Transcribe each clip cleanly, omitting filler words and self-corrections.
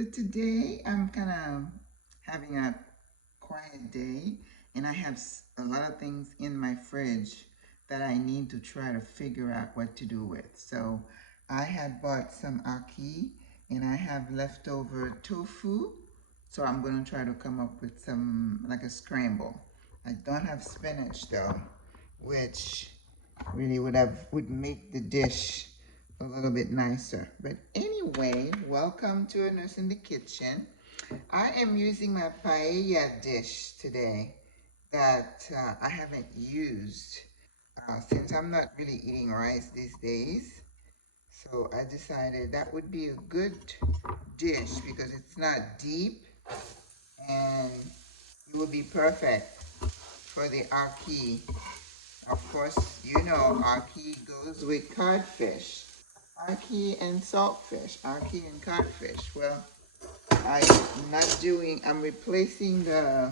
So today I'm kind of having a quiet day, and I have a lot of things in my fridge that I need to try to figure out what to do with. So I had bought some ackee, and I have leftover tofu. So I'm going to try to come up with some, like a scramble. I don't have spinach though, which really would make the dish a little bit nicer. But anyway, welcome to A Nurse in the Kitchen. I am using my paella dish today that I haven't used since I'm not really eating rice these days. So I decided that would be a good dish because it's not deep and it would be perfect for the ackee. Of course, you know ackee goes with codfish. Ackee and saltfish, ackee and codfish. Well, I'm replacing the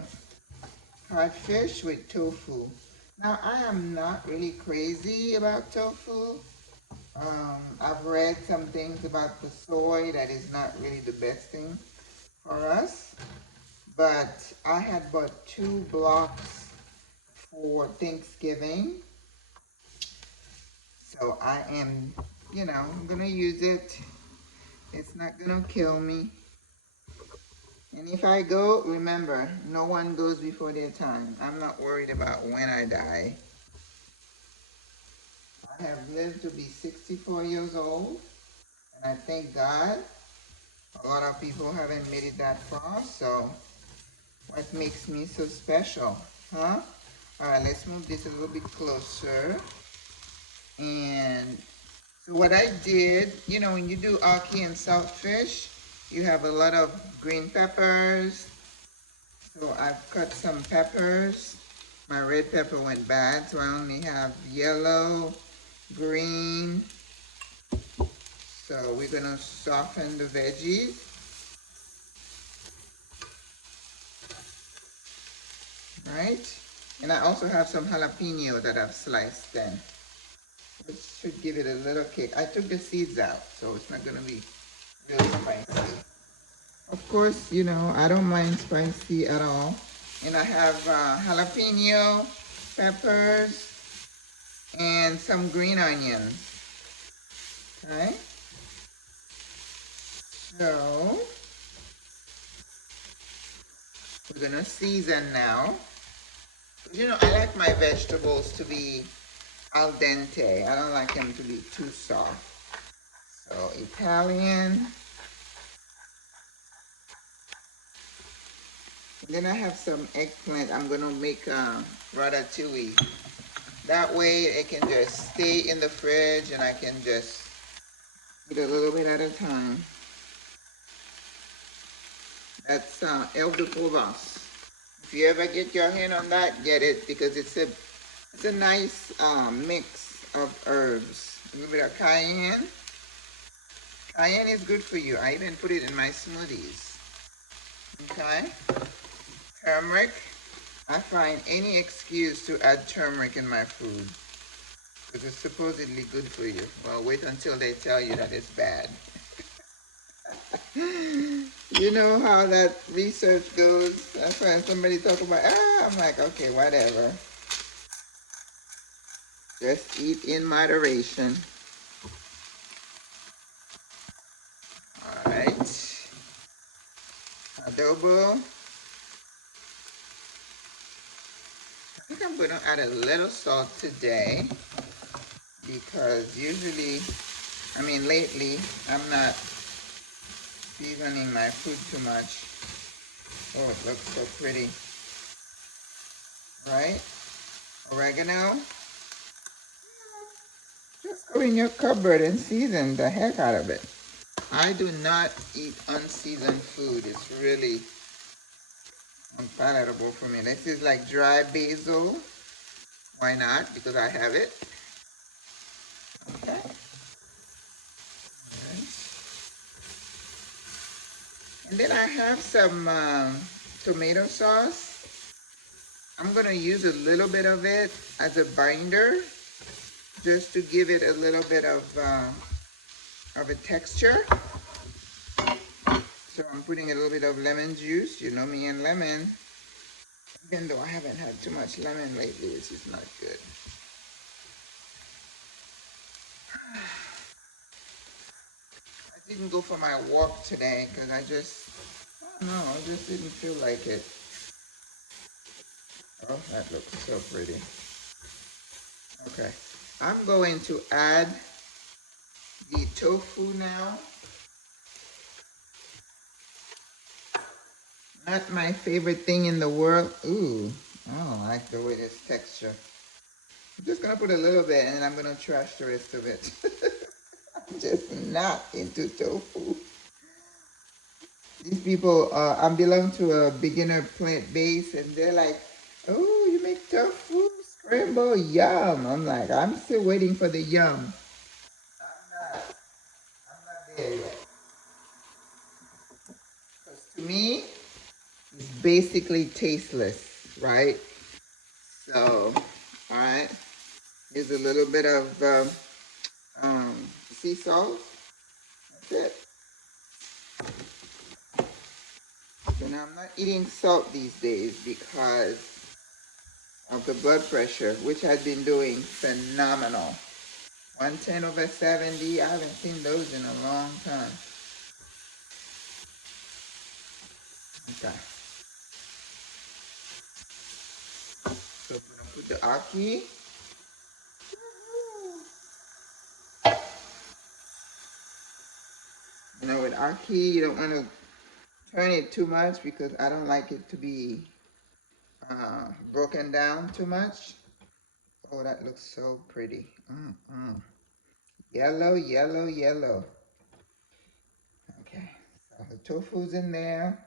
codfish with tofu. Now, I am not really crazy about tofu. I've read some things about the soy that is not really the best thing for us. But I had bought 2 blocks for Thanksgiving. So I am, I'm going to use it. It's not going to kill me. And if I go, remember, no one goes before their time. I'm not worried about when I die. I have lived to be 64 years old, and I thank God. A lot of people haven't made it that far, so what makes me so special, huh? All right, let's move this a little bit closer. And so what I did, when you do ackee and saltfish, you have a lot of green peppers. So I've cut some peppers. My red pepper went bad, so I only have yellow, green. So we're gonna soften the veggies. Right? And I also have some jalapeno that I've sliced then. Which should give it a little kick. I took the seeds out, so it's not gonna be really spicy. Of course, I don't mind spicy at all. And I have jalapeno, peppers, and some green onions. Okay? So, we're gonna season now. I like my vegetables to be al dente. I don't like them to be too soft. So, Italian. And then I have some eggplant. I'm gonna make ratatouille. That way it can just stay in the fridge and I can just eat a little bit at a time. That's herbe de Provence. If you ever get your hand on that, get it because it's a nice mix of herbs. A little bit of cayenne. Cayenne is good for you. I even put it in my smoothies. Okay. Turmeric. I find any excuse to add turmeric in my food because it's supposedly good for you. Well, wait until they tell you that it's bad. You know how that research goes. That's why somebody talk about, I'm like, okay, whatever. Just eat in moderation. All right. Adobo. I think I'm going to add a little salt today because usually, lately, I'm not seasoning my food too much. Oh, it looks so pretty. Right? Oregano. Just go in your cupboard and season the heck out of it. I do not eat unseasoned food. It's really unpalatable for me. This is like dry basil. Why not? Because I have it. Okay. Right. And then I have some tomato sauce. I'm going to use a little bit of it as a binder just to give it a little bit of a texture. So I'm putting a little bit of lemon juice. You know me and lemon. Even though I haven't had too much lemon lately, which is not good. I didn't go for my walk today because I don't know, I just didn't feel like it. Oh, that looks so pretty. Okay, I'm going to add the tofu now. Not my favorite thing in the world. Ooh, I don't like the way this texture. I'm just gonna put a little bit and then I'm gonna trash the rest of it. I'm just not into tofu. These people, I belong to a beginner plant base and they're like, oh, you make tofu scramble, yum. I'm like, I'm still waiting for the yum. I'm not there yet. Because to me, it's basically tasteless, right? So, all right, here's a little bit of sea salt. That's it. So now I'm not eating salt these days because of the blood pressure, which had been doing phenomenal. 110/70, I haven't seen those in a long time. Okay. So I'm gonna put the ackee. You know, with ackee, you don't want to turn it too much because I don't like it to be broken down too much. Oh, that looks so pretty. Yellow, yellow, yellow. Okay, so the tofu's in there.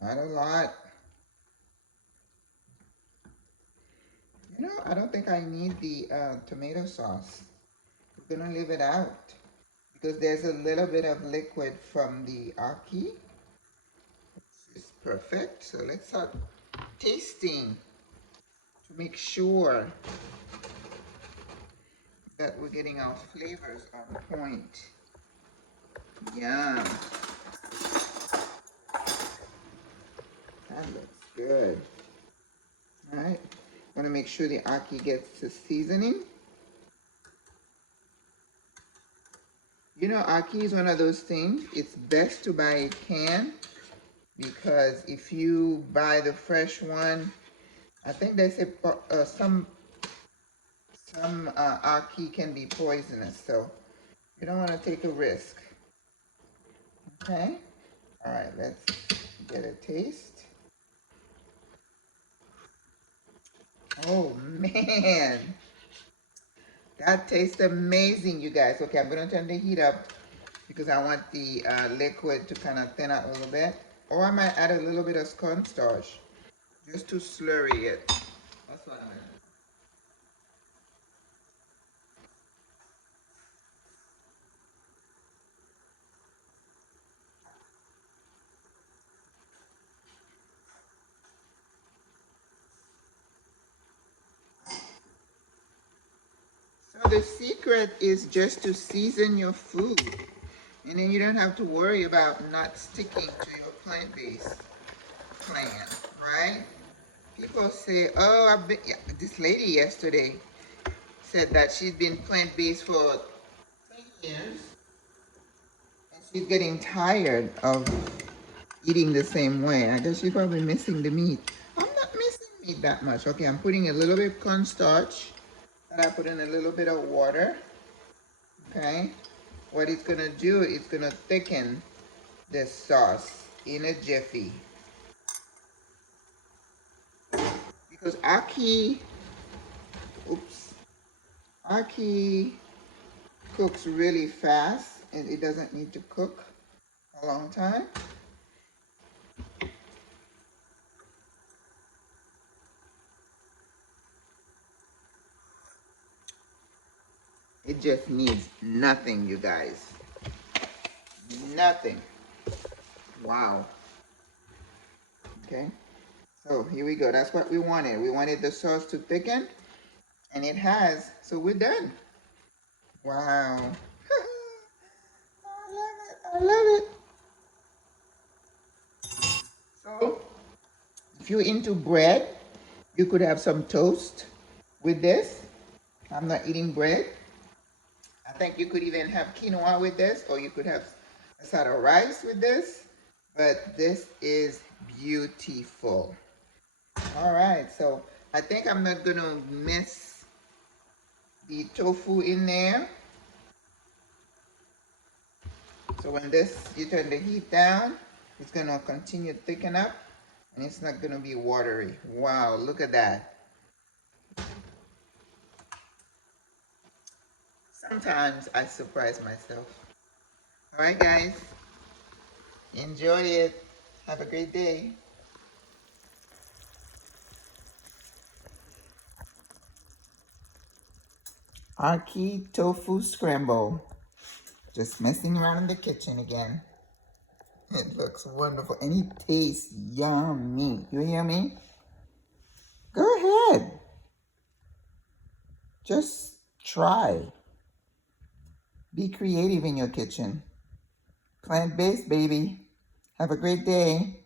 Not a lot. You know, I don't think I need the tomato sauce. We're gonna leave it out because there's a little bit of liquid from the ackee. It's perfect. So let's start tasting to make sure that we're getting our flavors on point. Yum. That looks good. All right. Want to make sure the ackee gets the seasoning. You know, ackee is one of those things. It's best to buy a can because if you buy the fresh one, I think they say some ackee can be poisonous, so you don't want to take a risk. Okay. All right. Let's get a taste. Oh man, that tastes amazing, you guys. Okay, I'm gonna turn the heat up because I want the liquid to kind of thin out a little bit. Or I might add a little bit of cornstarch just to slurry it. That's what I'm gonna do. So the secret is just to season your food. And then you don't have to worry about not sticking to your plant-based plan, right? People say, oh, yeah, this lady yesterday said that she'd been plant-based for 10 years. And she's getting tired of eating the same way. I guess she's probably missing the meat. I'm not missing meat that much. Okay, I'm putting a little bit of cornstarch. And I put in a little bit of water. Okay. What it's gonna do, it's gonna thicken the sauce in a jiffy. Because oops, ackee cooks really fast and it doesn't need to cook a long time. It just needs nothing, you guys. Nothing. Wow. Okay. So here we go. That's what we wanted. We wanted the sauce to thicken, and it has. So we're done. Wow. I love it. I love it. If you're into bread, you could have some toast with this. I'm not eating bread. I think you could even have quinoa with this, or you could have a side of rice with this. But this is beautiful. All right, so I think I'm not gonna mess the tofu in there. So when you turn the heat down, it's gonna continue to thicken up and it's not gonna be watery. Wow, look at that. Sometimes I surprise myself. All right, guys, enjoy it. Have a great day. Ackee Tofu Scramble. Just messing around in the kitchen again. It looks wonderful and it tastes yummy. You hear me? Go ahead. Just try. Be creative in your kitchen. Plant-based, baby. Have a great day.